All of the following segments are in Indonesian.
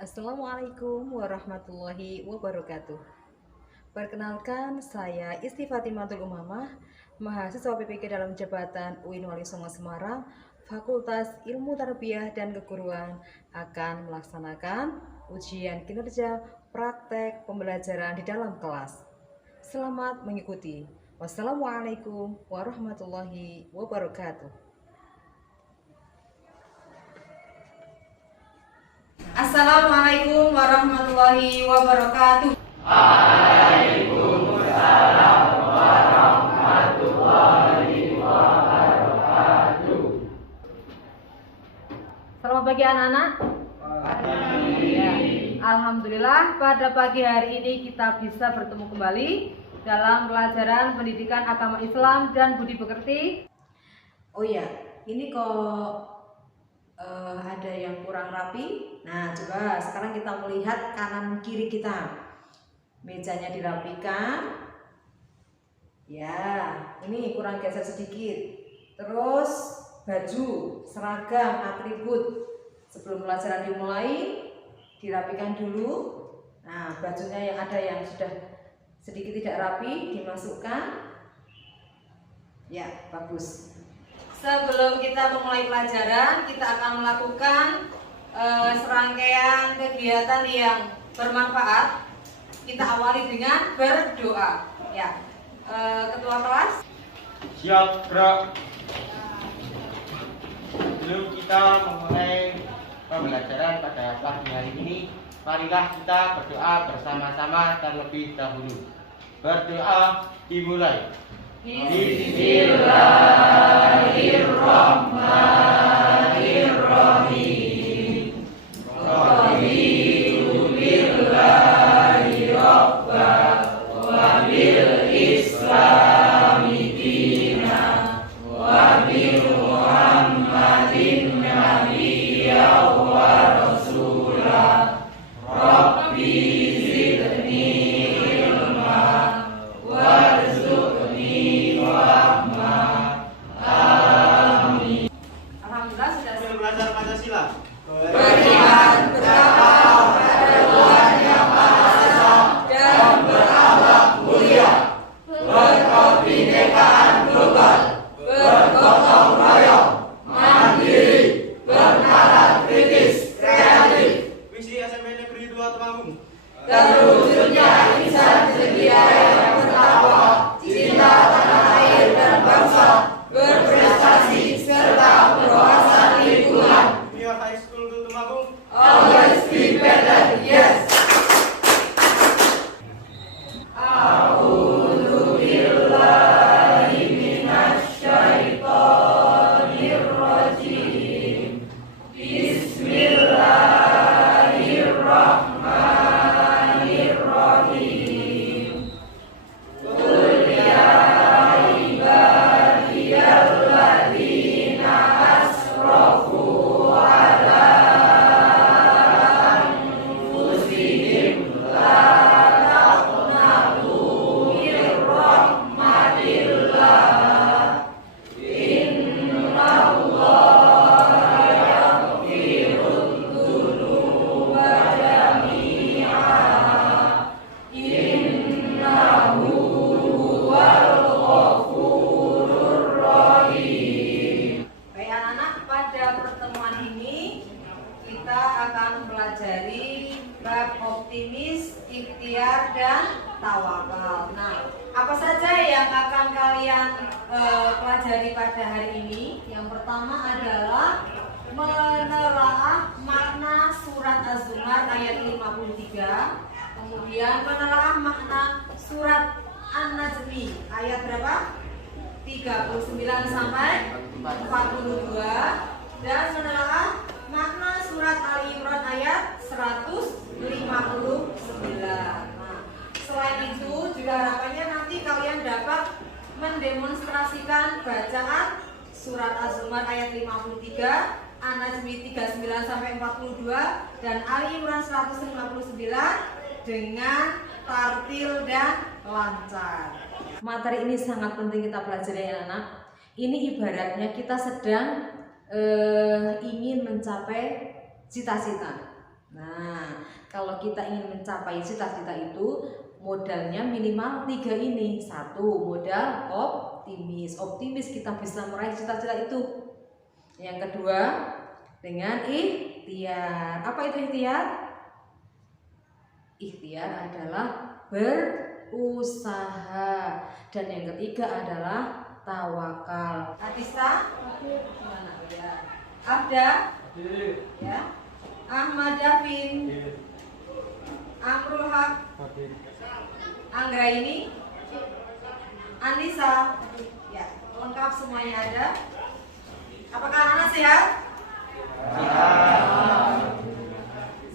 Assalamualaikum warahmatullahi wabarakatuh. Perkenalkan, saya Isti Fatimatul Umamah, mahasiswa PPK dalam jabatan UIN Wali Songo Semarang, Fakultas Ilmu Tarbiyah dan Keguruan akan melaksanakan ujian kinerja praktek pembelajaran di dalam kelas. Selamat mengikuti. Wassalamualaikum warahmatullahi wabarakatuh. Assalamualaikum warahmatullahi wabarakatuh. Selamat pagi anak-anak. Ya, Alhamdulillah pada pagi hari ini kita bisa bertemu kembali dalam pelajaran pendidikan agama Islam dan budi pekerti. Oh iya, ini kok ada yang kurang rapi. Nah, coba sekarang kita melihat kanan kiri kita. Mejanya dirapikan. Ya, ini kurang geser sedikit. Terus baju, seragam, atribut sebelum pelajaran dimulai dirapikan dulu. Nah, bajunya yang ada yang sudah sedikit tidak rapi dimasukkan. Ya, bagus. Sebelum kita memulai pelajaran, kita akan melakukan serangkaian kegiatan yang bermanfaat. Kita awali dengan berdoa. Ya, Ketua kelas. Siap, gerak. Sebelum kita memulai pembelajaran pada pagi hari ini, marilah kita berdoa bersama-sama terlebih dahulu. Berdoa dimulai. Bismillahirrahmanirrahim. Raditu billahi rabban wa bil islami dinan wa bi Muhammadin nabiyyan wa rasulah. Rabbi zidni ilma warzuqni rahmah. Amin. Alhamdulillah sudah Sambil belajar Pancasila. beriman bertakwa pada Tuhan Yang Maha Esa dan berakhlak mulia, berkebinekaan global, bergotong royong, mandiri, bernalar kritis, kreatif, Visi SMP Negeri 2 Temanggung. terwujudnya insan ceria yang bertakwa, cinta tanah air dan bangsa, berprestasi serta berwawasan lingkungan. Junior High School 2 Temanggung. Always be better, yes. A'udzu billahi minasyaitonir rajim. Bismillahirrahmanirrahim. Qul ya ibadiyalladzina asrafu ala anfusihim la taqnatu min rahmatillah. Innallaha yaghfirudz dzunuba jami'a. Innahu huwal ghafurur rahim. Baik anak-anak, pada pertemuan ini kita akan mempelajari bab optimis, ikhtiar, dan tawakal. Nah, apa saja yang akan kalian pelajari pada hari ini? Yang pertama adalah menelaah makna surat Az-Zumar ayat 53. Kemudian menelaah makna surat An-Najmi ayat berapa? 39 sampai 42, dan menelaah makna surat Ali Imran ayat 159. Nah, selain itu juga harapannya nanti kalian dapat mendemonstrasikan bacaan surat Az-Zumar ayat 53, An-Najmi 39 sampai 42, dan Ali Imran 159 dengan tartil dan lancar. Materi ini sangat penting kita pelajari ya anak. Ini ibaratnya kita sedang ingin mencapai cita-cita. Nah, Kalau kita ingin mencapai cita-cita itu, modalnya minimal 3 ini. 1, modal optimis. Optimis kita bisa meraih cita-cita itu. Yang kedua, dengan ikhtiar. Apa itu ikhtiar? Ikhtiar adalah berusaha. Dan yang ketiga adalah tawakal. Adista? Gimana? Ya. Abda? Ya. Ahmad Davin? Amrul Haq? Anggraini? Anissa? Ya, lengkap semuanya ada. Apakah anak sehat?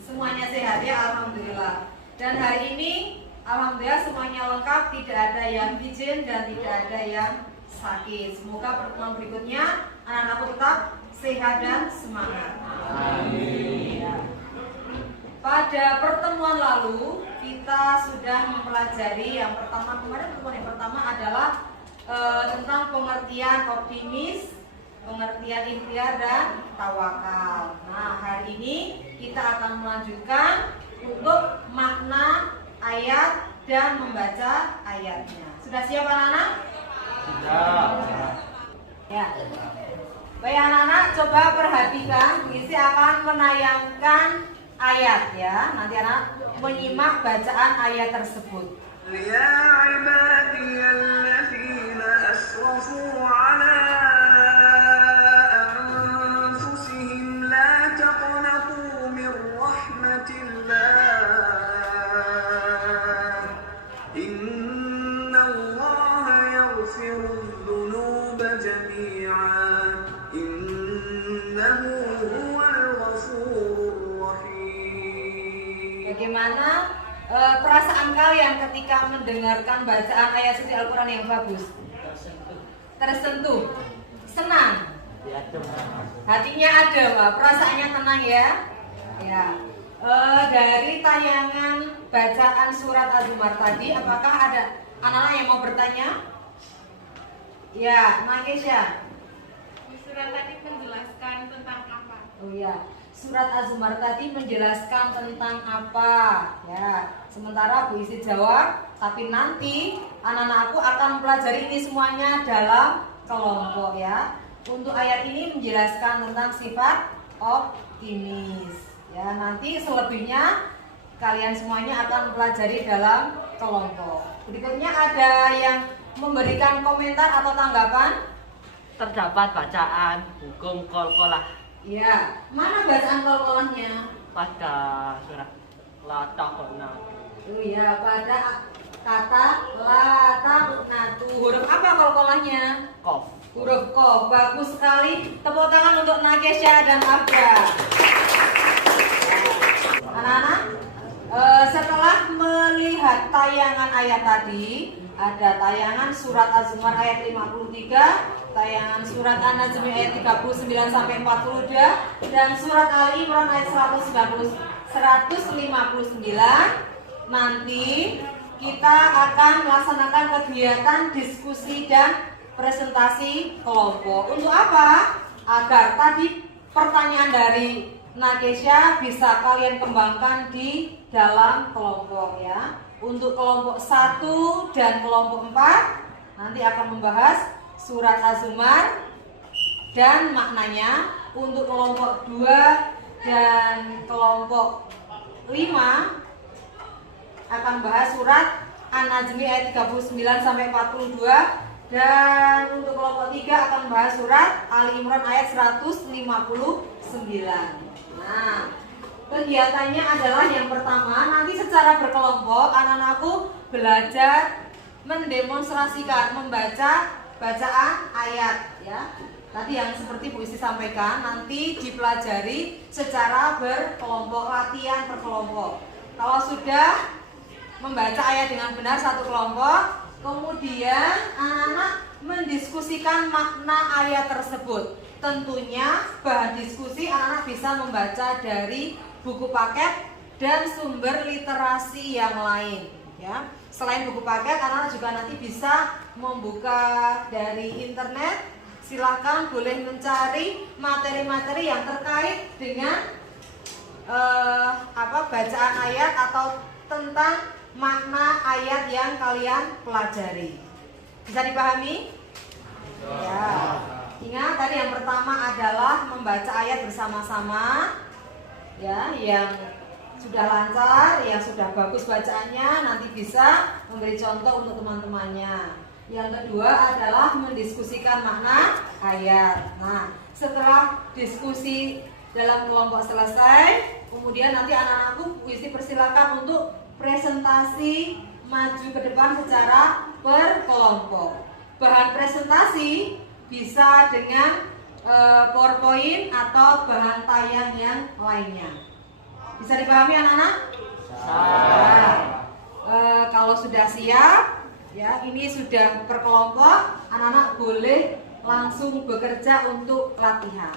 Semuanya sehat ya, alhamdulillah. Dan hari ini alhamdulillah semuanya lengkap, tidak ada yang izin dan tidak ada yang sakit. Semoga pertemuan berikutnya anak-anakku tetap sehat dan semangat. Amin. Ya. Pada pertemuan lalu kita sudah mempelajari yang pertama, kemarin pertemuan yang pertama adalah tentang pengertian optimis, pengertian ikhtiar dan tawakal. Nah, hari ini kita akan melanjutkan untuk makna ayat dan membaca ayatnya. Sudah siap anak-anak? Sudah. Ya. Baik anak-anak, coba perhatikan, Isi akan menayangkan ayat ya. Nanti anak menyimak bacaan ayat tersebut. يا عبادي الذين أسرفوا على أنفسهم لا تقنطوا من رحمة الله إن الله يغفر الذنوب جميعا إنه هو الغفور الرحيم. Bagaimana perasaan kalian ketika mendengarkan bacaan ayat suci Al-Quran yang bagus? Tersentuh, senang, hatinya adem, perasaannya tenang ya. Ya. Dari tayangan bacaan surat Az-Zumar tadi, apakah ada anak-anak yang mau bertanya? Ya, Nakesha. Surat tadi menjelaskan tentang apa? Oh ya, surat Az-Zumar tadi menjelaskan tentang apa? Ya, sementara Bu Isi jawab, tapi nanti anak-anakku akan mempelajari ini semuanya dalam kelompok ya. Untuk ayat ini menjelaskan tentang sifat optimis. Ya, nanti selebihnya kalian semuanya akan mempelajari dalam kelompok. Berikutnya ada yang memberikan komentar atau tanggapan? Terdapat bacaan hukum qalqalah Ya, mana bacaan kol-kolahnya? pada surat la taqna. Oh ya, pada kata la taqnatu. Huruf apa kol-kolahnya? Qaf. Huruf Qaf. Bagus sekali. Tepuk tangan untuk Nakesha dan Abda. Anak-anak, setelah melihat tayangan ayat tadi, ada tayangan surat Az-Zumar ayat 53, tayangan surat An-Najm ayat 39 sampai 42, dan surat Ali Imran ayat 159. Nanti kita akan melaksanakan kegiatan diskusi dan presentasi kelompok. Untuk apa? Agar tadi pertanyaan dari Nakesha bisa kalian kembangkan di dalam kelompok ya. Untuk kelompok 1 dan kelompok 4 nanti akan membahas surat Az-Zumar dan maknanya. Untuk kelompok 2 dan kelompok 5 akan bahas surat An-Najm ayat 39 sampai 42, dan untuk kelompok 3 akan bahas surat Ali Imran ayat 159. Nah, kegiatannya adalah yang pertama, nanti secara berkelompok anak-anakku belajar mendemonstrasikan membaca bacaan ayat ya. Tadi yang seperti Bu Isi sampaikan, nanti dipelajari secara berkelompok, latihan berkelompok. Kalau sudah membaca ayat dengan benar satu kelompok, kemudian anak-anak mendiskusikan makna ayat tersebut. Tentunya bahan diskusi anak-anak bisa membaca dari buku paket dan sumber literasi yang lain ya. Selain buku paket, anak-anak juga nanti bisa membuka dari internet. Silahkan boleh mencari materi-materi yang terkait dengan bacaan ayat atau tentang makna ayat yang kalian pelajari. Bisa dipahami? Ya. Ingat tadi yang pertama adalah membaca ayat bersama-sama. Ya, yang sudah lancar, yang sudah bagus bacaannya nanti bisa memberi contoh untuk teman-temannya. Yang kedua adalah mendiskusikan makna ayat. Nah, setelah diskusi dalam kelompok selesai, kemudian nanti anak-anakku puisi persilakan untuk presentasi maju ke depan secara berkelompok. Bahan presentasi bisa dengan PowerPoint atau bahan tayang yang lainnya. Bisa dipahami anak-anak? Kalau sudah siap, ya ini sudah berkelompok, anak-anak boleh langsung bekerja untuk latihan.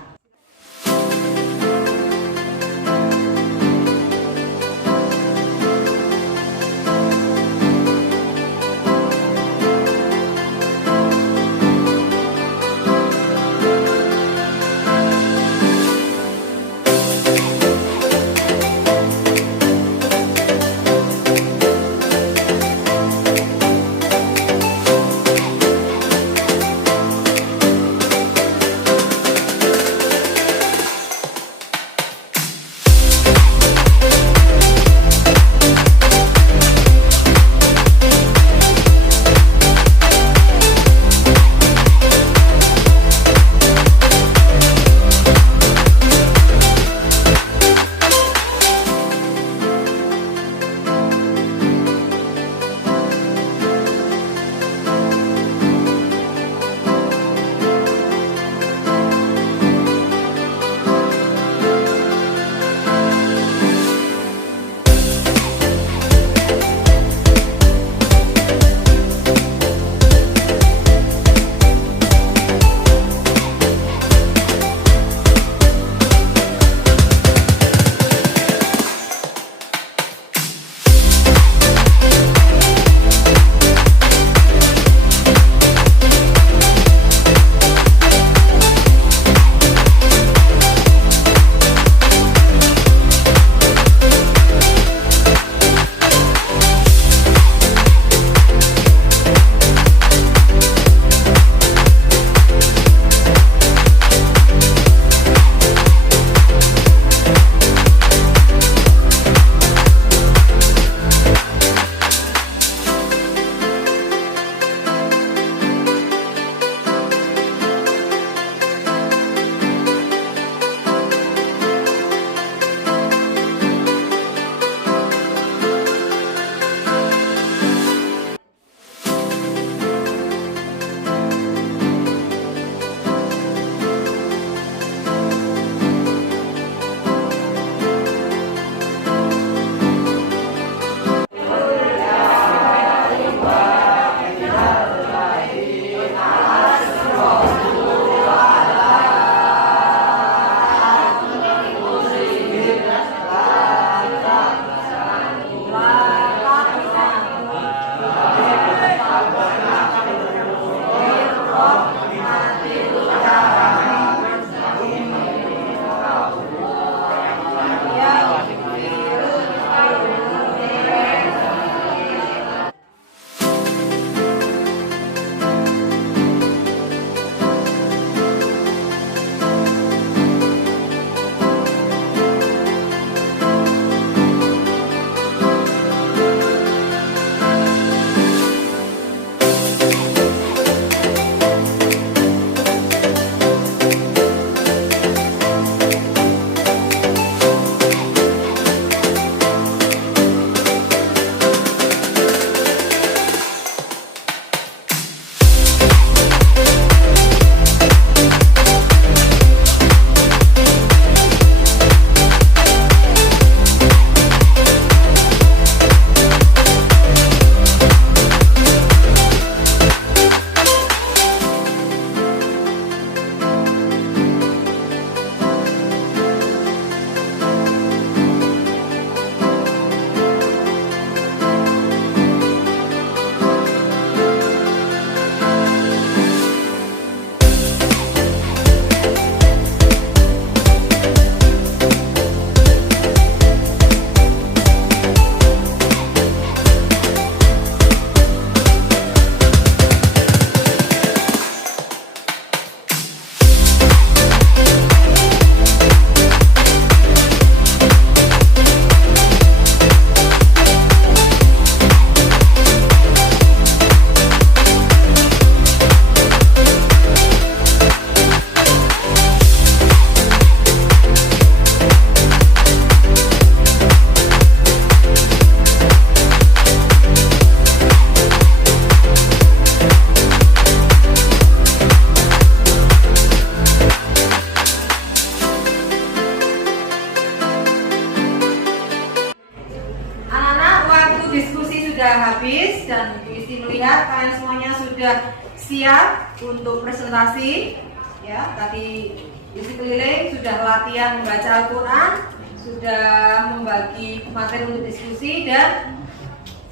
siap untuk presentasi? Ya, tadi isi keliling sudah latihan membaca Al-Quran, sudah membagi materi untuk diskusi, dan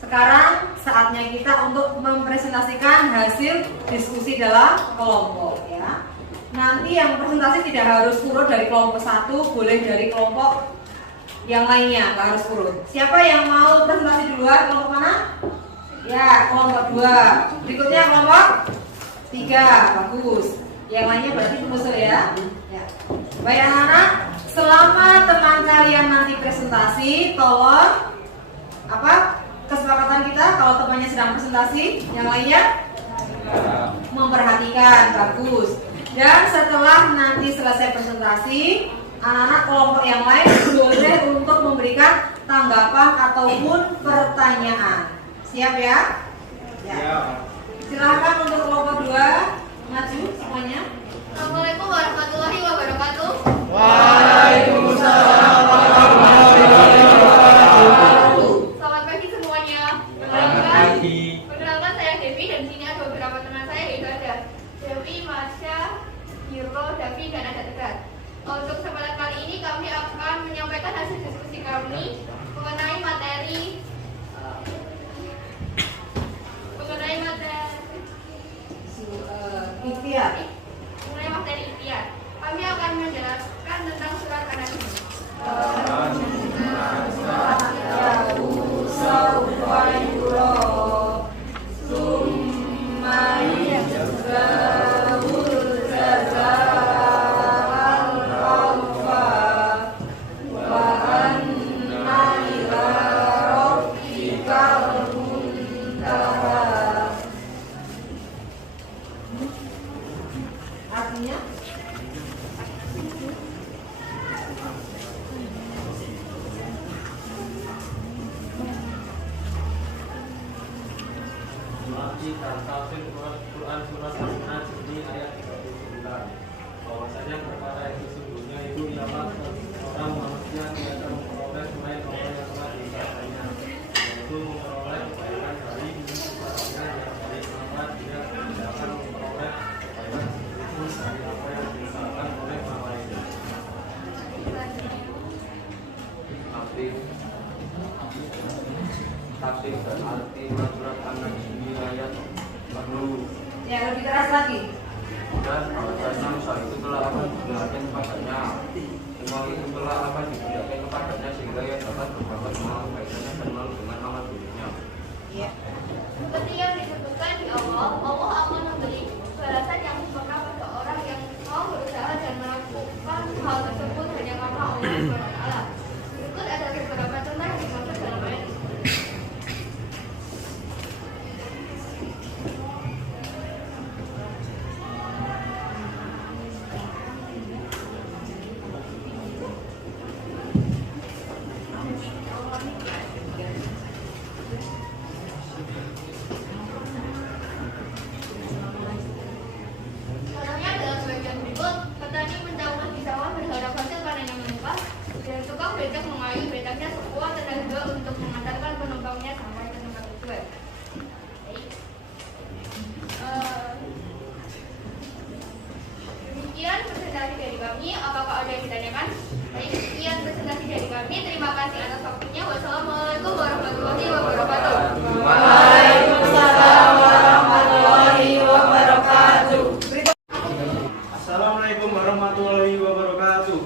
sekarang saatnya kita untuk mempresentasikan hasil diskusi dalam kelompok. Ya, nanti yang presentasi tidak harus urut dari kelompok satu, boleh dari kelompok yang lainnya, nggak harus urut. Siapa yang mau presentasi duluan? Kelompok mana? Ya, kelompok 2. Berikutnya kelompok 3. Bagus. Yang lainnya berarti musuh ya. Ya. Baik anak-anak, selama teman kalian nanti presentasi, tolong kesepakatan kita kalau temannya sedang presentasi, yang lainnya memperhatikan. Bagus. Dan setelah nanti selesai presentasi, anak-anak kelompok yang lain boleh untuk memberikan tanggapan ataupun pertanyaan. Siap ya? Ya. Silakan untuk kelompok 2 maju semuanya. Assalamualaikum warahmatullahi wabarakatuh. Waalaikumsalam warahmatullahi wabarakatuh. Selamat pagi semuanya. Selamat pagi. Perkenalkan saya Devi, dan di sini ada beberapa teman saya, yaitu ada Devi, Marsha, Hiro, Davi, dan ada Tegar. Untuk kesempatan kali ini kami akan menyampaikan hasil diskusi kami mengenai materi Ikhtiar. mengenai materi ikhtiar. Kami akan menjelaskan tentang surat An-Najm. Artinya dan tafsir Quran surat An-Najm ayat 39. Bahwasanya perkara yang sesungguhnya itu ialah orang manusia tidak akan memperoleh selain Allah yang telah diisahkannya, yaitu memperoleh kebaikan dari sifatnya yang dari apa dia tidak akan memperoleh kebaikan itu dari apa yang diisahkan oleh orang lain. Tafsir dan arti surat An-Najm ayat ya lebih keras lagi. dan bahwasanya Musa itu telah akan diberikan kepadanya, semua itu telah akan diberikan kepadanya sehingga ia dapat berbuat malam kaitannya dan malu dengan amal buruknya. Ya. Seperti yang disebutkan di awal, Allah akan memberi balasan yang sempurna pada orang yang mau berusaha dan melakukan hal tersebut hanya karena Allah SWT. Berikut ada beberapa contoh yang dimaksud dalam ayat ini. Contohnya dalam bagian berikut, petani mencampur di sawah berharap hasil panen yang melimpah, dan tukang becak mengayuh becaknya sekuat tenaga untuk mengantarkan penumpangnya sampai ke tempat tujuan. Baik. Demikian presentasi dari kami. Apakah ada yang ditanyakan? Baik, sekian presentasi dari kami. Terima kasih atas waktunya. Wassalamualaikum warahmatullahi wabarakatuh. Waalaikumsalam warahmatullahi wabarakatuh. Assalamualaikum warahmatullahi wabarakatuh.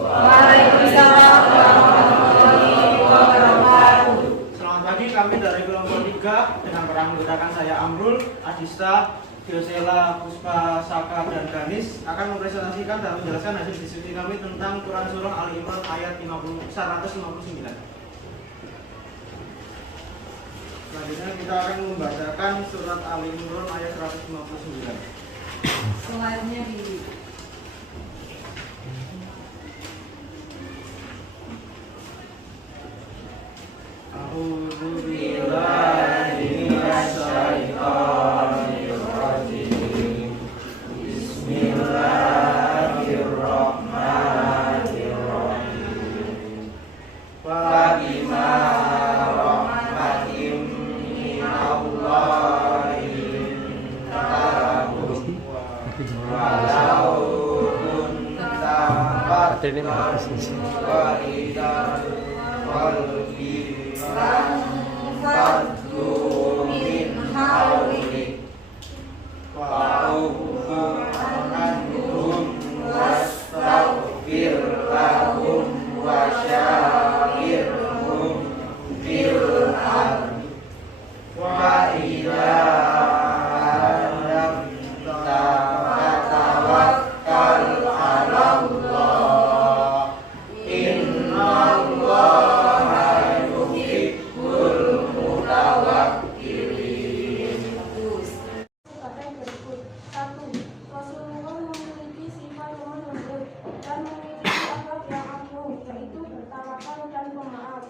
Waalaikumsalam warahmatullahi wabarakatuh. Selamat pagi, kami dari kelompok 3 dengan beranggotakan saya Amrul, Adista, Diosela, Puspa, Saka, dan Ganis akan mempresentasikan dan menjelaskan hasil diskusi kami tentang Quran Surah Ali Imran ayat 159. Selanjutnya kita akan membacakan surat Ali Imran ayat 159. Slide-nya di A'udzu billahi minasy syaithanir rajim. Bismillahirrahmanirrahim. Fabima rahmatin minallahi walaupun tampak wa'idal qalbi fadlu min hawlik wa'ufu anhum wastaghfir lahum wa syawirhum fil amr wa idza azamta fatawakkal 'ala Allah innallaha yuhibbul mutawakkilin. Kata yang berikut. 1. Rasulullah memiliki sifat lemah lembut dan memiliki akhlak yang agung, yaitu bertawakal dan pemaaf.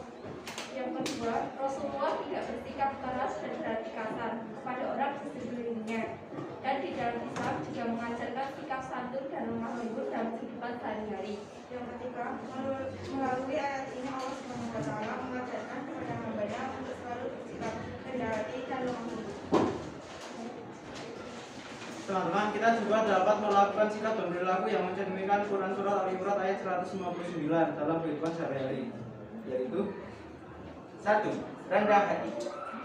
Yang kedua, Rasulullah tidak bersikap keras dan berarti kasar kepada orang di sekelilingnya. Dan di dalam Islam juga mengajarkan sikap santun dan lemah lembut dalam kehidupan sehari-hari. Yang ketiga, melalui ayat ini Allah SWT mengajarkan kepada hamba-Nya untuk selalu bersikap rendah hati dan lemah lembut. Teman-teman, kita juga dapat melakukan sikap dan perilaku yang mencerminkan Quran Surah Al-Imran ayat 159 dalam kehidupan sehari-hari, yaitu 1. Rendah hati.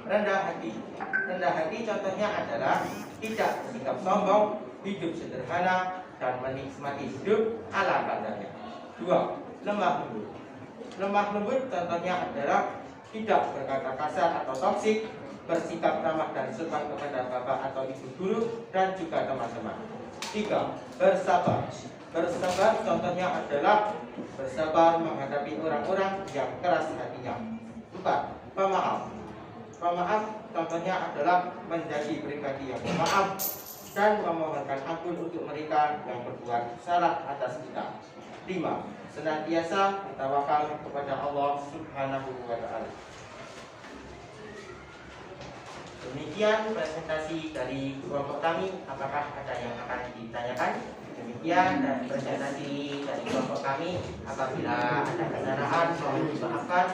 Rendah hati. Rendah hati contohnya adalah tidak bersikap sombong, hidup sederhana, dan menikmati hidup ala kadarnya. 2. Lemah lembut. Lemah lembut contohnya adalah tidak berkata kasar atau toksik, bersikap ramah dan sopan kepada bapak atau ibu guru dan juga teman-teman. 3. Bersabar. Bersabar contohnya adalah bersabar menghadapi orang-orang yang keras hatinya. 4. Pemaaf. Pemaaf contohnya adalah menjadi pribadi yang pemaaf dan memohonkan ampun untuk mereka yang berbuat salah atas kita. 5. Senantiasa bertawakal kepada Allah Subhanahu wa Ta'ala. Demikian presentasi dari kelompok kami. Apakah ada yang akan ditanyakan? Demikian dan presentasi dari kelompok kami. Apabila ada kesalahan mohon dimaafkan.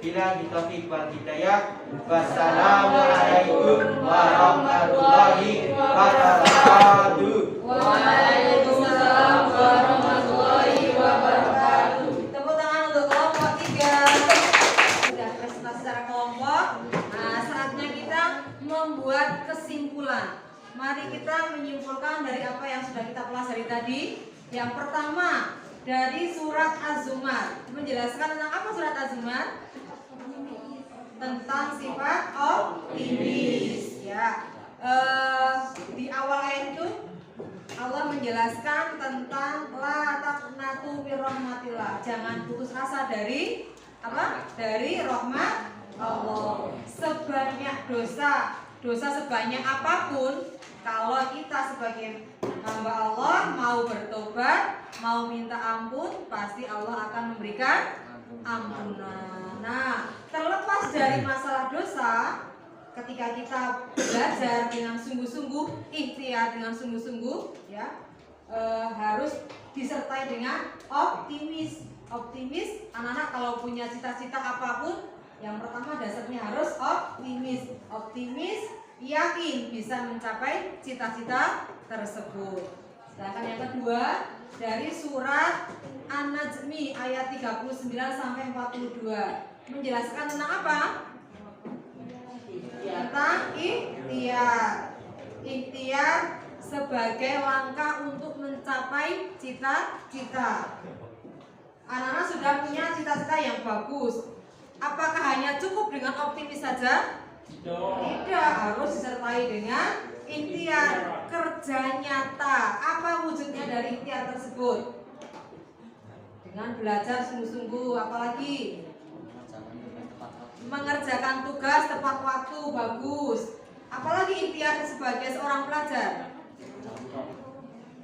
Bila taufik wal hidayah. Wassalamualaikum warahmatullahi wabarakatuh. Waalaikumsalam warahmatullahi wabarakatuh. Tepuk tangan untuk kelompok 3. Sudah presentasi secara kelompok. Nah, saatnya kita membuat kesimpulan. Mari kita menyimpulkan dari apa yang sudah kita pelajari tadi. Yang pertama, dari surat Az-Zumar menjelaskan tentang apa surat Az-Zumar? Tentang sifat optimis. Ya, di awal ayat itu Allah menjelaskan tentang la taqnatu mir rahmatillah. Jangan putus asa dari apa? Dari rahmat Allah. Sebanyak dosa sebanyak apapun, kalau kita sebagai hamba Allah mau bertobat, mau minta ampun, pasti Allah akan memberikan ampunan. Nah, terlepas dari masalah dosa, ketika kita belajar dengan sungguh-sungguh, ikhtiar dengan sungguh-sungguh, ya, harus disertai dengan optimis. Optimis, anak-anak kalau punya cita-cita apapun, yang pertama dasarnya harus optimis. Optimis, yakin bisa mencapai cita-cita tersebut. Sedangkan yang kedua, dari surat An-Najmi ayat 39 sampai 42 menjelaskan tentang apa? Tentang ikhtiar. Ikhtiar sebagai langkah untuk mencapai cita-cita. Anak-anak sudah punya cita-cita yang bagus. Apakah hanya cukup dengan optimis saja? Tidak, harus disertai dengan ikhtiar, kerja nyata. Apa wujudnya dari ikhtiar tersebut? Dengan belajar sungguh-sungguh, apalagi mengerjakan tugas tepat waktu, bagus. Apalagi ikhtiar sebagai seorang pelajar.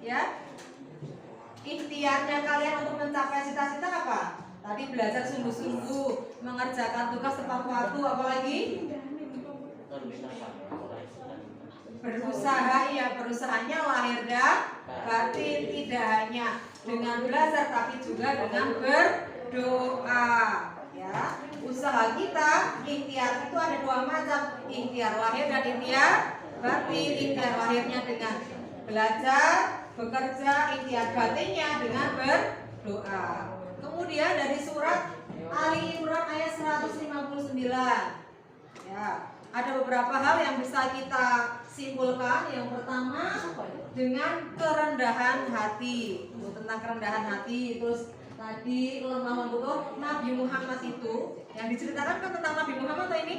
Ya, ikhtiarnya kalian untuk mencapai cita-cita apa? Tadi belajar sungguh-sungguh, mengerjakan tugas tepat waktu, apalagi berusaha. Ya, berusahanya lahir dan batin, tidak hanya dengan belajar tapi juga dengan berdoa. Ya, usaha kita, ikhtiar itu ada dua macam, ikhtiar lahir dan ikhtiar batin. Ikhtiar lahirnya dengan belajar, bekerja, ikhtiar batinnya dengan berdoa. Kemudian dari surat Ali Imran ayat 159. Ya, ada beberapa hal yang bisa kita simpulkan. Yang pertama dengan kerendahan hati. Tentang kerendahan hati, terus tadi lemah lembut. Nabi Muhammad itu yang diceritakan kan tentang Nabi Muhammad ini.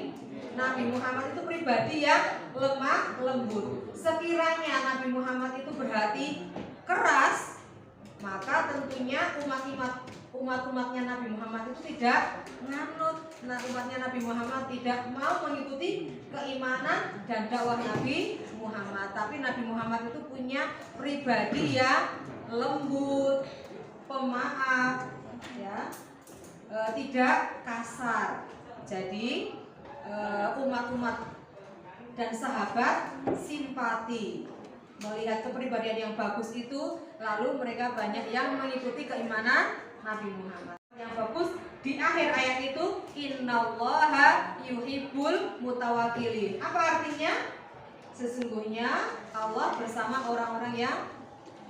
Nabi Muhammad itu pribadi yang lemah lembut. Sekiranya Nabi Muhammad itu berhati keras, maka tentunya umat-umatnya Nabi Muhammad itu tidak nganut. Nah, umatnya Nabi Muhammad tidak mau mengikuti keimanan dan dakwah Nabi Muhammad. Tapi Nabi Muhammad itu punya pribadi yang lembut, pemaaf, ya, tidak kasar. Jadi umat-umat dan sahabat simpati melihat kepribadian yang bagus itu, lalu mereka banyak yang mengikuti keimanan Nabi Muhammad. Yang bagus di akhir ayat itu innallaha yuhibbul mutawakkilin. Apa artinya? Sesungguhnya Allah bersama orang-orang yang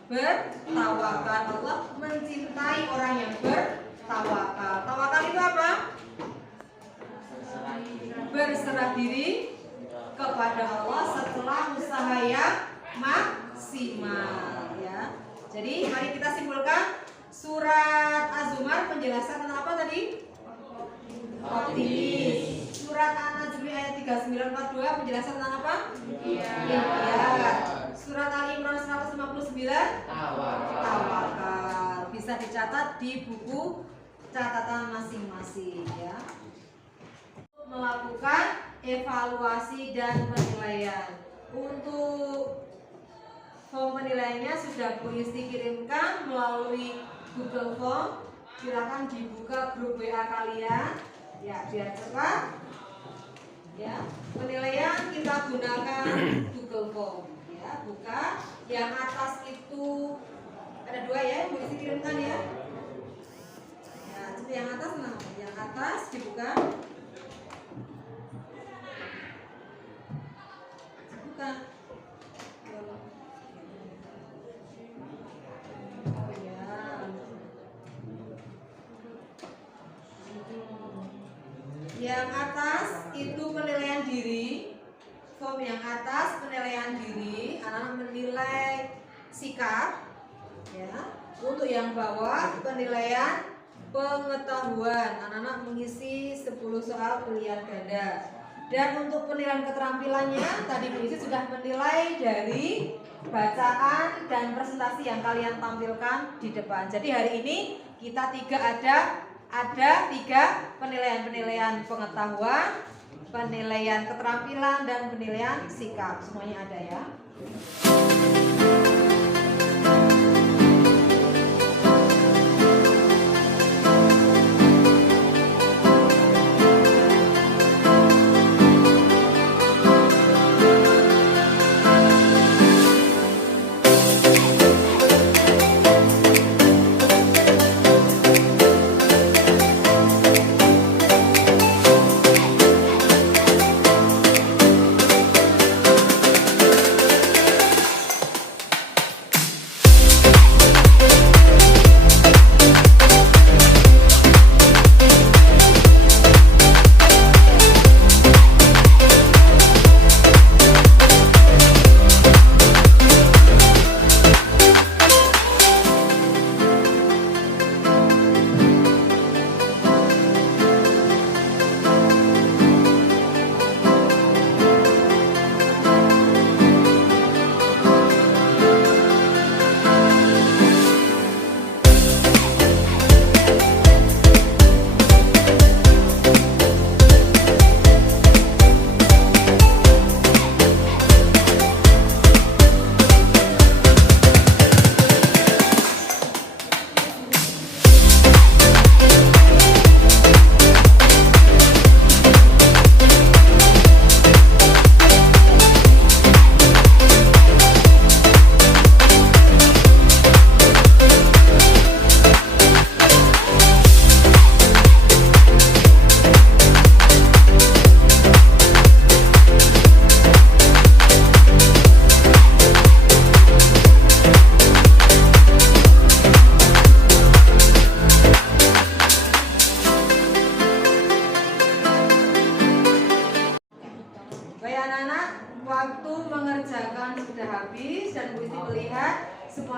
bertawakal. Allah mencintai orang yang bertawakal. Tawakal itu apa? Berserah diri kepada Allah setelah usaha yang maksimal, ya. Jadi mari kita simpulkan surat Az-Zumar penjelasan tentang apa tadi? Optimis. Surat An-Najm ayat 3942 penjelasan tentang apa? Ikhtiar. Surat Ali Imran 159 tawakal. Bisa dicatat di buku catatan masing-masing, ya. Melakukan evaluasi dan penilaian. Untuk form penilaiannya sudah Bu Isti kirimkan melalui Google Form. Silakan dibuka grup WA kalian, ya, biar cepat. Ya, penilaian kita gunakan Google Form. Ya, buka. Yang atas itu ada 2 ya, Bu Isti kirimkan ya. Ya, jadi yang atas mana? Yang atas dibuka. Buka. Yang atas itu penilaian diri. Form yang atas penilaian diri, anak-anak menilai sikap, ya. Untuk yang bawah penilaian pengetahuan, anak-anak mengisi 10 soal pilihan ganda. Dan untuk penilaian keterampilannya, tadi Bu Isi sudah menilai dari bacaan dan presentasi yang kalian tampilkan di depan. Jadi hari ini kita ada 3 penilaian pengetahuan, penilaian keterampilan, dan penilaian sikap. Semuanya ada ya.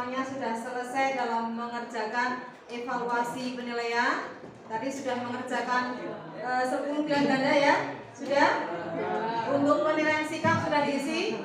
semuanya sudah selesai dalam mengerjakan evaluasi penilaian. Tadi sudah mengerjakan 10 pilihan ganda ya? Sudah? Untuk penilaian sikap sudah diisi?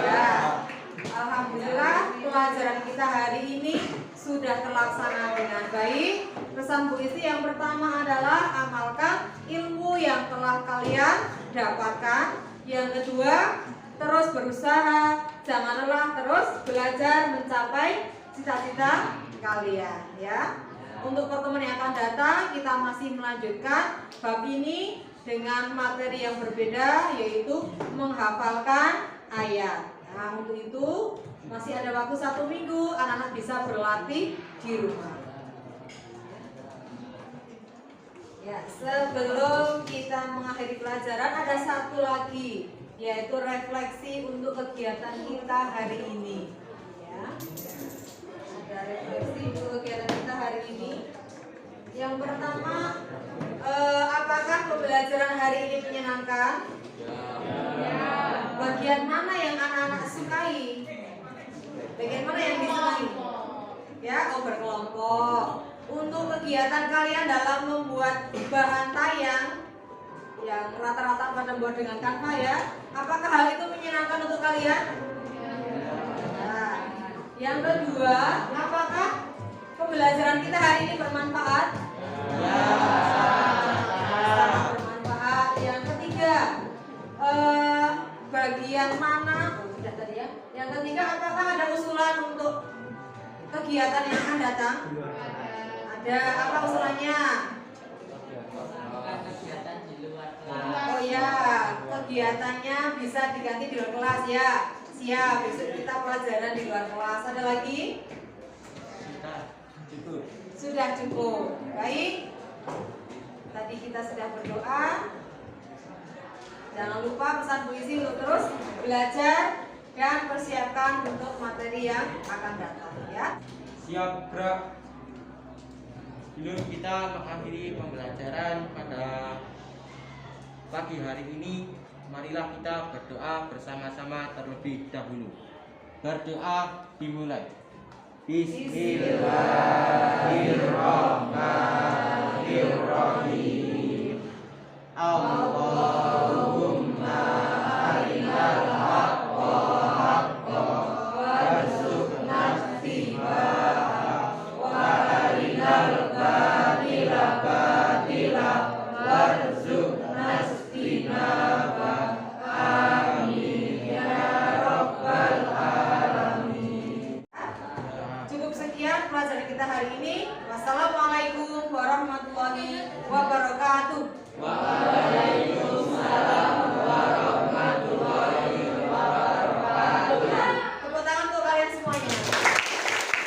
Ya. Alhamdulillah pelajaran kita hari ini sudah terlaksana dengan baik. Pesan Bu Isti yang pertama adalah amalkan ilmu yang telah kalian dapatkan. Yang kedua, terus berusaha, jangan lelah, terus belajar mencapai cita-cita kalian ya. Untuk pertemuan yang akan datang kita masih melanjutkan bab ini dengan materi yang berbeda, yaitu menghafalkan ayat. Nah, untuk itu masih ada waktu 1 minggu, anak-anak bisa berlatih di rumah. Ya, sebelum kita mengakhiri pelajaran ada satu lagi, yaitu refleksi untuk kegiatan kita hari ini. Ya, ada refleksi untuk kegiatan kita hari ini. Yang pertama, apakah pembelajaran hari ini menyenangkan? Bagian mana yang anak-anak sukai? Bagian mana yang disukai? Ya, berkelompok. Untuk kegiatan kalian dalam membuat bahan tayang yang rata-rata pada buat dengan Canva ya, apakah hal itu menyenangkan untuk kalian? Nah, yang kedua, apakah pembelajaran kita hari ini bermanfaat? Sangat bermanfaat. Yang ketiga, bagian mana? Sudah tadi ya. Yang ketiga, apakah ada usulan untuk kegiatan yang akan datang? Ada. Apa usulannya? Oh ya, kegiatannya bisa diganti di luar kelas ya. Siap, besok kita pelajaran di luar kelas. Ada lagi? Sudah cukup. Baik. Tadi kita sudah berdoa. Jangan lupa pesan Bu Isti untuk terus belajar dan persiapkan untuk materi yang akan datang ya. Siap, gerak. Sebelum kita mengakhiri pembelajaran pada pagi hari ini, marilah kita berdoa bersama-sama terlebih dahulu. Berdoa dimulai. Bismillahirrahmanirrahim. Allahumma arinal haqqa haqqa warzuqna ittiba'ah wa arinal batila batila warzuqna ijtinabah. Amin ya rabbal alamin. Cukup sekian pelajaran kita hari ini. Wassalamualaikum warahmatullahi wabarakatuh. Waalaikumsalam